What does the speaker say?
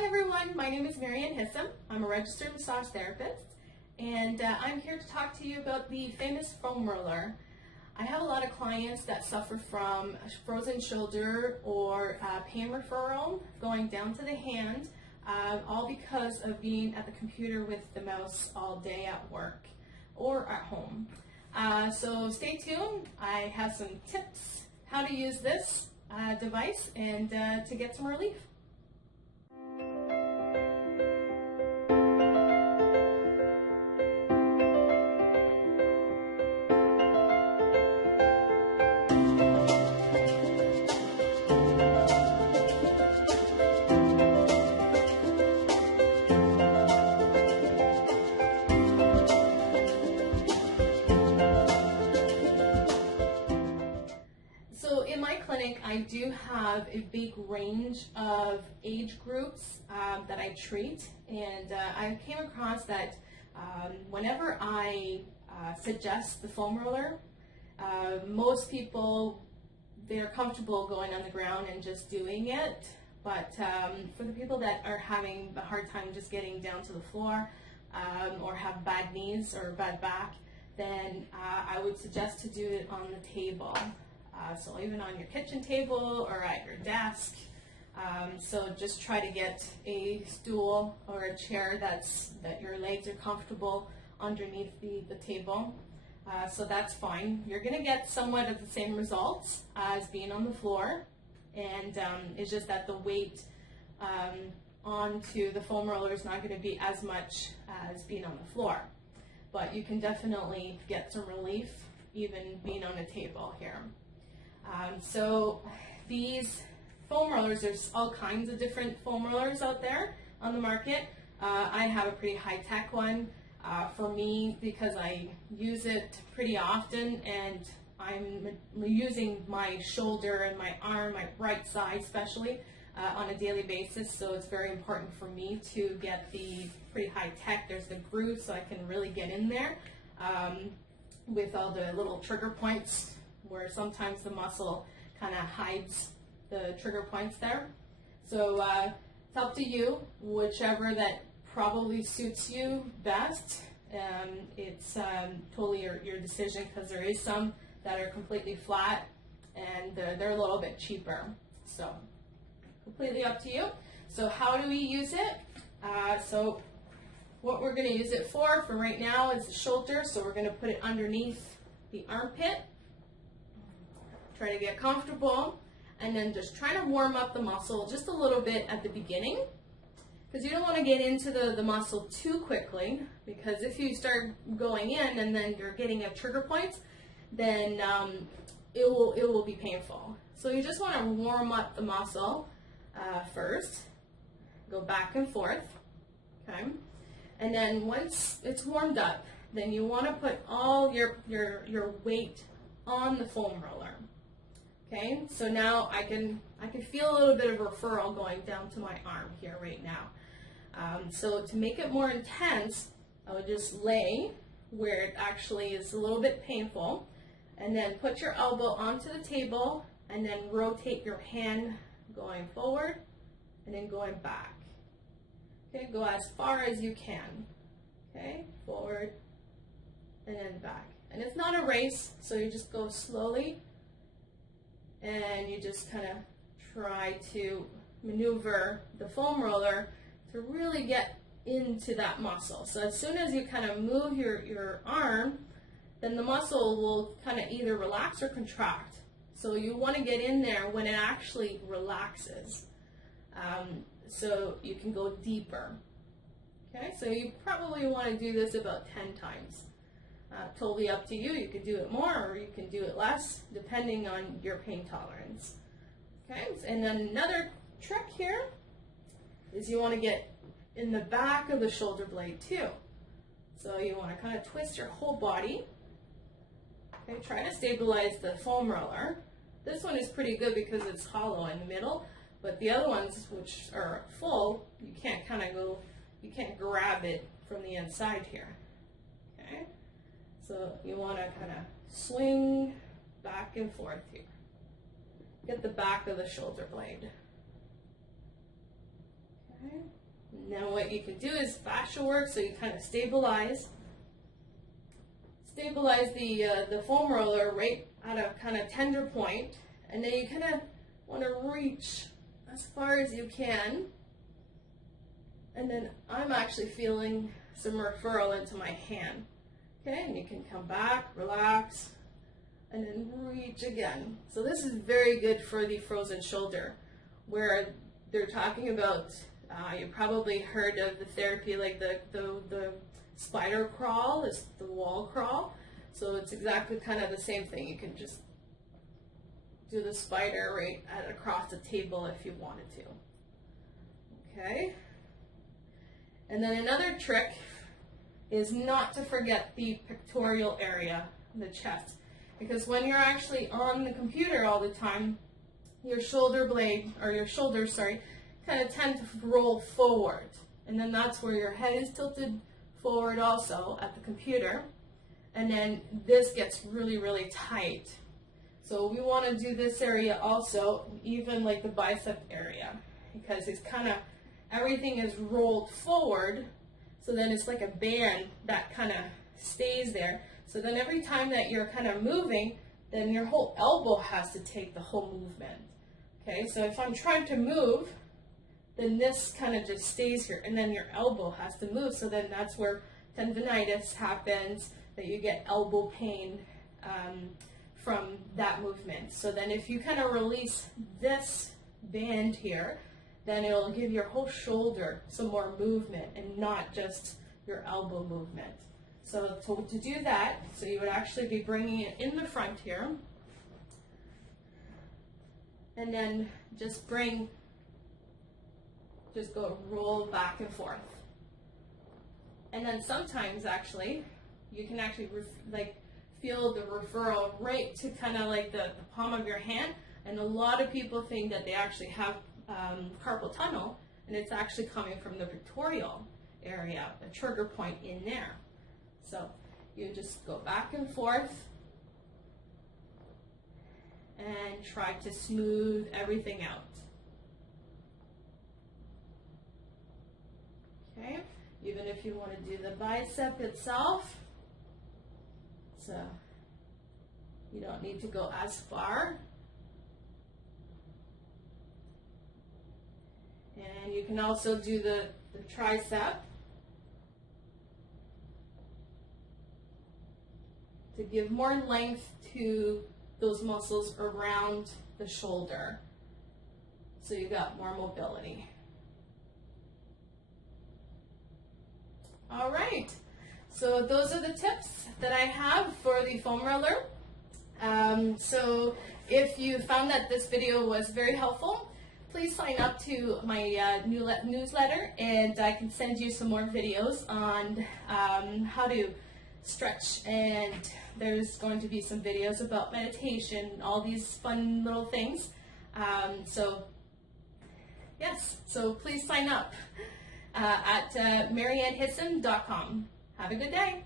Hi everyone, my name is Marian Hissam. I'm a registered massage therapist, and I'm here to talk to you about the famous foam roller. I have a lot of clients that suffer from frozen shoulder or pain referral going down to the hand, all because of being at the computer with the mouse all day at work or at home. So stay tuned. I have some tips how to use this device and to get some relief. So in my clinic, I do have a big range of age groups that I treat, and I came across that whenever I suggest the foam roller, most people, they're comfortable going on the ground and just doing it, but for the people that are having a hard time just getting down to the floor or have bad knees or bad back, then I would suggest to do it on the table. So even on your kitchen table or at your desk. So just try to get a stool or a chair that your legs are comfortable underneath the table. So that's fine. You're going to get somewhat of the same results as being on the floor, and it's just that the weight onto the foam roller is not going to be as much as being on the floor. But you can definitely get some relief even being on a table here. So these foam rollers, there's all kinds of different foam rollers out there on the market. I have a pretty high-tech one for me because I use it pretty often, and I'm using my shoulder and my arm, my right side especially, on a daily basis, so it's very important for me to get the pretty high-tech. There's the groove, so I can really get in there with all the little trigger points, where sometimes the muscle kind of hides the trigger points there. So it's up to you, whichever that probably suits you best. It's totally your decision, because there is some that are completely flat and they're a little bit cheaper. So completely up to you. So how do we use it? So what we're going to use it for right now is the shoulder. So we're going to put it underneath the armpit. Try to get comfortable, and then just try to warm up the muscle just a little bit at the beginning, because you don't want to get into the muscle too quickly, because if you start going in and then you're getting at trigger points, then it will be painful. So you just want to warm up the muscle first, go back and forth, okay? And then once it's warmed up, then you want to put all your weight on the foam roller. Okay, so now I can feel a little bit of referral going down to my arm here right now. So to make it more intense, I would just lay where it actually is a little bit painful, and then put your elbow onto the table, and then rotate your hand going forward and then going back. Okay, go as far as you can. Okay, forward and then back. And it's not a race, so you just go slowly, and you just kind of try to maneuver the foam roller to really get into that muscle. So as soon as you kind of move your arm, then the muscle will kind of either relax or contract. So you want to get in there when it actually relaxes, so you can go deeper. Okay, so you probably want to do this about 10 times. Totally up to you. You could do it more or you can do it less, depending on your pain tolerance. Okay, and then another trick here is you want to get in the back of the shoulder blade too. So you want to kind of twist your whole body. Okay, try to stabilize the foam roller. This one is pretty good because it's hollow in the middle, but the other ones, which are full, you can't grab it from the inside here. Okay. So you want to kind of swing back and forth here. Get the back of the shoulder blade. Okay. Now what you can do is fascia work, so you kind of stabilize the foam roller right at a kind of tender point, and then you kind of want to reach as far as you can, and then I'm actually feeling some referral into my hand. Okay, and you can come back, relax, and then reach again. So this is very good for the frozen shoulder, where they're talking about, you probably heard of the therapy like the spider crawl, is the wall crawl. So it's exactly kind of the same thing. You can just do the spider right across the table if you wanted to. Okay. And then another trick is not to forget the pectoral area, the chest. Because when you're actually on the computer all the time, your shoulder blade, or your shoulders, sorry, kind of tend to roll forward. And then that's where your head is tilted forward also at the computer. And then this gets really, really tight. So we want to do this area also, even like the bicep area, because it's kind of, everything is rolled forward. So then it's like a band that kind of stays there. So then every time that you're kind of moving, then your whole elbow has to take the whole movement. Okay, so if I'm trying to move, then this kind of just stays here, and then your elbow has to move. So then that's where tendinitis happens, that you get elbow pain from that movement. So then if you kind of release this band here, then it'll give your whole shoulder some more movement and not just your elbow movement. So to do that, so you would actually be bringing it in the front here, and then just go roll back and forth. And then sometimes actually, you can actually feel the referral right to kind of like the palm of your hand. And a lot of people think that they actually have carpal tunnel, and it's actually coming from the pectoral area, a trigger point in there. So you just go back and forth and try to smooth everything out. Okay, even if you want to do the bicep itself, so you don't need to go as far. And you can also do the tricep to give more length to those muscles around the shoulder, so you got more mobility. All right, so those are the tips that I have for the foam roller. So if you found that this video was very helpful, please sign up to my newsletter, and I can send you some more videos on how to stretch, and there's going to be some videos about meditation, all these fun little things. So yes, so please sign up at mariannehisson.com. Have a good day.